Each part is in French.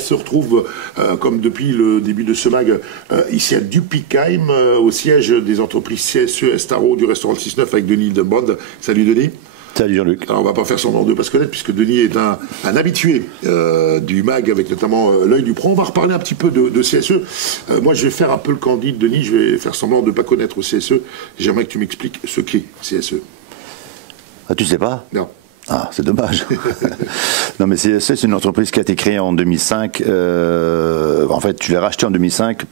se retrouve, comme depuis le début de ce mag, ici à Dupikheim, au siège des entreprises CSE Estaro du restaurant 6-9 avec Denis Hildenbrand. Salut Denis. Salut Jean-Luc. Alors on va pas faire semblant de pas se connaître puisque Denis est un habitué du mag avec notamment l'œil du pro. On va reparler un petit peu de CSE. Moi je vais faire un peu le candide Denis, je vais faire semblant de ne pas connaître CSE. J'aimerais que tu m'expliques ce qu'est CSE. Ah, tu sais pas? Non. Ah, c'est dommage. Non, mais CSE, c'est une entreprise qui a été créée en 2005. En fait, tu l'as racheté en 2005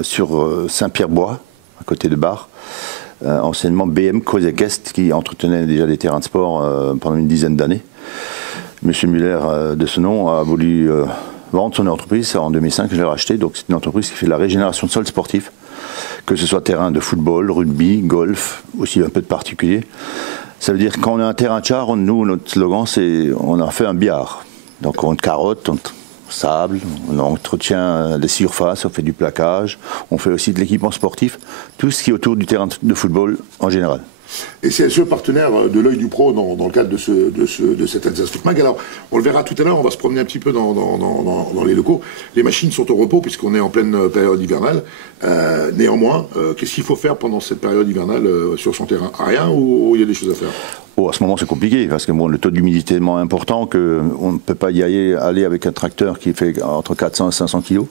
sur Saint-Pierre-Bois, à côté de Bar. Anciennement BM Kosekest, qui entretenait déjà des terrains de sport pendant une dizaine d'années. Monsieur Muller, de ce nom, a voulu vendre son entreprise. En 2005, je l'ai racheté. Donc, c'est une entreprise qui fait de la régénération de sol sportif, que ce soit terrain de football, rugby, golf, aussi un peu de particulier. Ça veut dire que quand on a un terrain de char, nous, notre slogan, c'est on en fait un billard. Donc on carotte, on sable, on entretient des surfaces, on fait du plaquage, on fait aussi de l'équipement sportif, tout ce qui est autour du terrain de football en général. Et CSE partenaire de l'œil du pro dans le cadre de cet Alsace Foot Mag. Alors, on le verra tout à l'heure, on va se promener un petit peu dans les locaux. Les machines sont au repos puisqu'on est en pleine période hivernale. Néanmoins, qu'est-ce qu'il faut faire pendant cette période hivernale sur son terrain? Rien ou il y a des choses à faire? Oh, à ce moment, c'est compliqué, parce que bon, le taux d'humidité est tellement important qu'on ne peut pas y aller avec un tracteur qui fait entre 400 et 500 kg.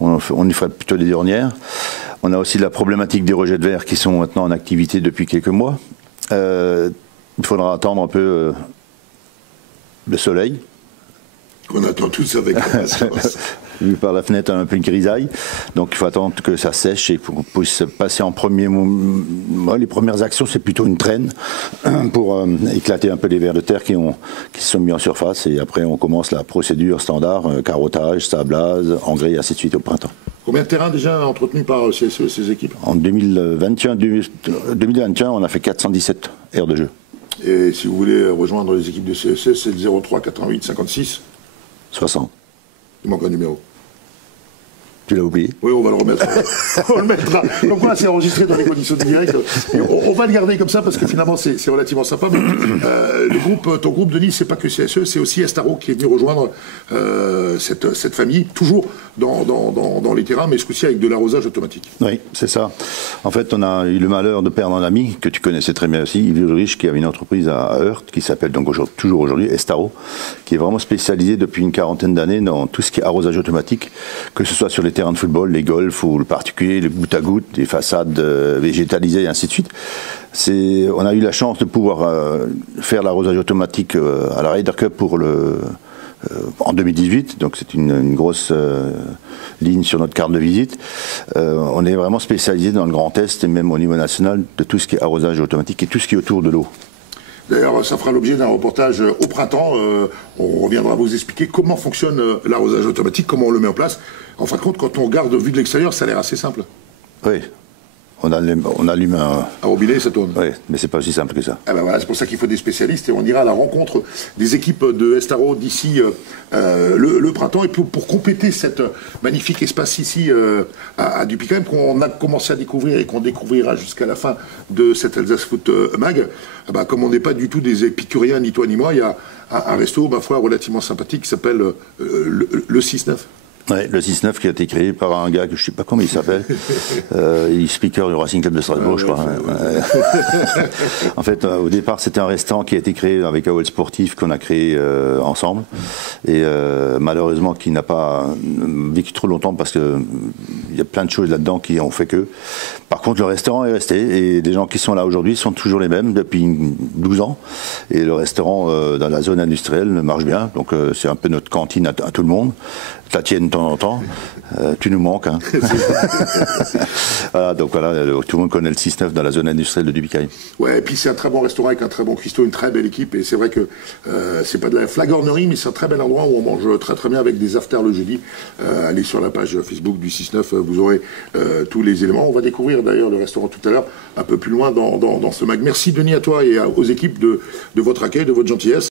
On y ferait plutôt des dernières. On a aussi la problématique des rejets de verre qui sont maintenant en activité depuis quelques mois. Il faudra attendre un peu le soleil. On attend tous avec impatience. Vu par la fenêtre, un peu une grisaille. Donc il faut attendre que ça sèche et qu'on puisse passer en premier. Moi, les premières actions, c'est plutôt une traîne pour éclater un peu les vers de terre qui se sont mis en surface. Et après, on commence la procédure standard, carottage, sablage, engrais, et ainsi de suite au printemps. Combien de terrains déjà entretenus par CSE, ces équipes? En 2021, on a fait 417 aires de jeu. Et si vous voulez rejoindre les équipes de CSE, c'est le 03 88 56 60. Il manque un numéro. Tu l'as oublié? Oui, on va le remettre. On le mettra. Donc voilà, c'est enregistré dans les conditions de direct. Et on va le garder comme ça parce que finalement, c'est relativement sympa. Mais, ton groupe, Denis, c'est pas que CSE, c'est aussi Estaro qui est venu rejoindre cette famille, toujours dans les terrains, mais ce coup-ci avec de l'arrosage automatique. Oui, c'est ça. En fait, on a eu le malheur de perdre un ami que tu connaissais très bien aussi, Yves Ulrich, qui avait une entreprise à Heurt, qui s'appelle donc toujours aujourd'hui Estaro, qui est vraiment spécialisé depuis une quarantaine d'années dans tout ce qui est arrosage automatique, que ce soit sur les terrains de football, les golfs ou le particulier, le goutte à goutte, les façades végétalisées et ainsi de suite. On a eu la chance de pouvoir faire l'arrosage automatique à la Ryder Cup en 2018, donc c'est une grosse ligne sur notre carte de visite. On est vraiment spécialisé dans le Grand Est et même au niveau national de tout ce qui est arrosage automatique et tout ce qui est autour de l'eau. D'ailleurs, ça fera l'objet d'un reportage au printemps. On reviendra vous expliquer comment fonctionne l'arrosage automatique, comment on le met en place. En fin de compte, quand on regarde vu de l'extérieur, ça a l'air assez simple. Oui. On allume un robinet et ça tourne. Oui, mais c'est pas aussi simple que ça. Ah ben voilà, c'est pour ça qu'il faut des spécialistes et on ira à la rencontre des équipes de Estaro d'ici le printemps. Et pour compléter cette magnifique espace ici à Dupikheim qu'on a commencé à découvrir et qu'on découvrira jusqu'à la fin de cet Alsace Foot Mag, comme on n'est pas du tout des épicuriens, ni toi ni moi, il y a un resto, ma foi, relativement sympathique qui s'appelle le 6-9. Ouais, le 6-9 qui a été créé par un gars que je ne sais pas comment il s'appelle. Il est speaker du Racing Club de Strasbourg, je crois. En fait, au départ, c'était un restaurant qui a été créé avec AOL Sportif qu'on a créé ensemble. Et malheureusement, qui n'a pas vécu trop longtemps parce qu'il y a plein de choses là-dedans qui ont fait que. Par contre, le restaurant est resté et les gens qui sont là aujourd'hui sont toujours les mêmes depuis 12 ans. Et le restaurant dans la zone industrielle marche bien. Donc, c'est un peu notre cantine à tout le monde. La tienne de temps en temps, tu nous manques. Hein. Voilà, donc voilà, tout le monde connaît le 6-9 dans la zone industrielle de Dupikheim. Ouais, et puis c'est un très bon restaurant avec un très bon cuistot, une très belle équipe, et c'est vrai que c'est pas de la flagornerie, mais c'est un très bel endroit où on mange très très bien avec des afters le jeudi. Allez sur la page Facebook du 6-9, vous aurez tous les éléments. On va découvrir d'ailleurs le restaurant tout à l'heure, un peu plus loin dans ce mag. Merci Denis à toi et aux équipes de votre accueil, de votre gentillesse.